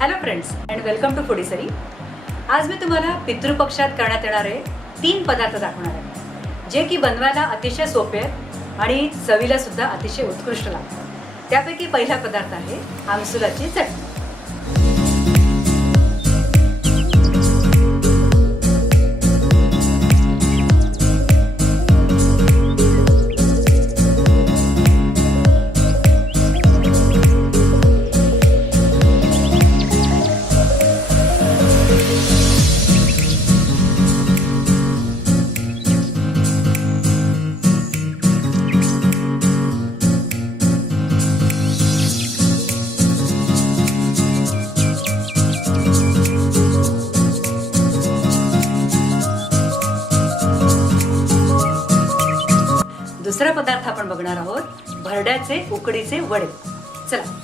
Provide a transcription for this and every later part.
Hello friends and welcome to Foodiesari. आज मी तुम्हाला पितृ पक्षात करण्यात येणारे 3 पदार्थ दाखवणार आहे, जे की बनवायला अतिशय सोपे आहेत आणि चवीला सुद्धा अतिशय उत्कृष्ट लागतात। त्यापैकी पहिला पदार्थ आहे आमसुलाची चटणी। दुसरा पदार्थ आपण बघणार आहोत भरड्याचे उकडीचे वडे। चला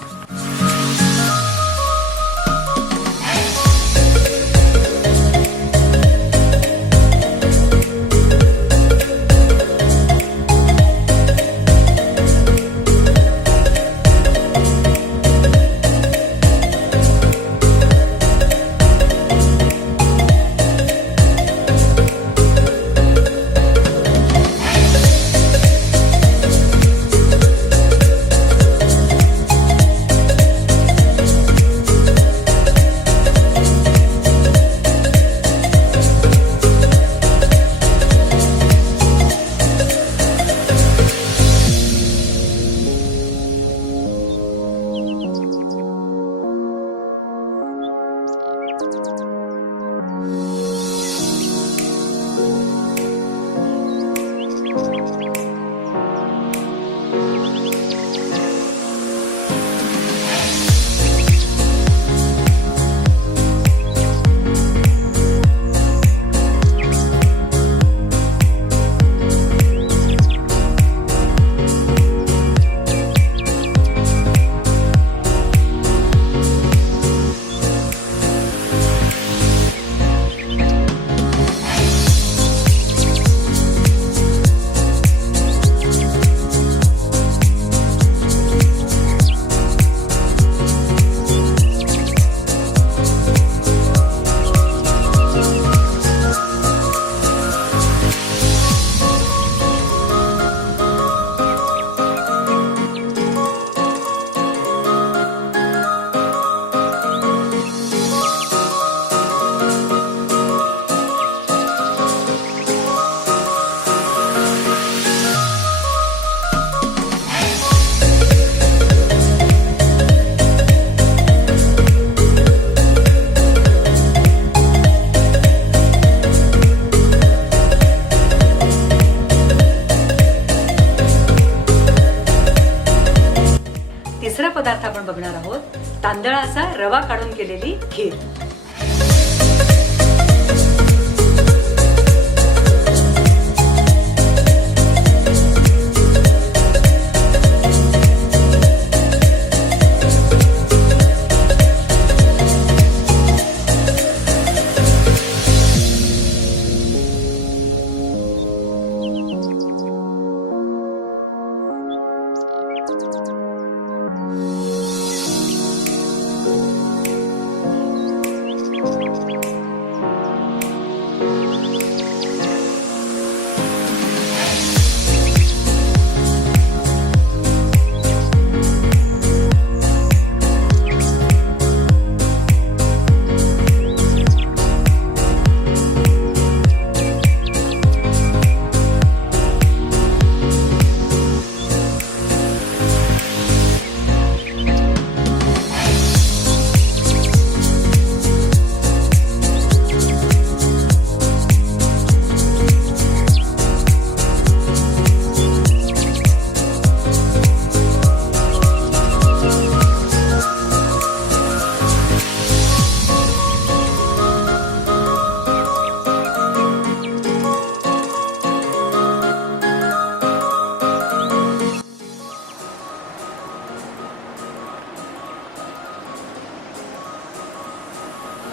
तिसरा पदार्थ आपण बघणार आहोत तांदळाचा रवा काढून केलेली खीर।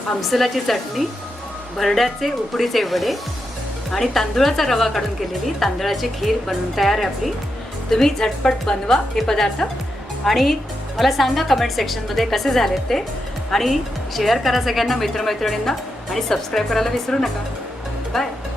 आमसुलाची चटणी, भरड्याचे उकडीचे वडे आणि तांदूळाचा रवा काढून केलेली तांदळाची खीर बनवून तयार आहे आपली। तुम्ही झटपट बनवा हे पदार्थ आणि मला सांगा कमेंट सेक्शनमध्ये कसे झालेत ते। आणि शेअर करा सगळ्यांना, मित्रमैत्रिणींना, आणि सबस्क्राईब करायला विसरू नका. बाय.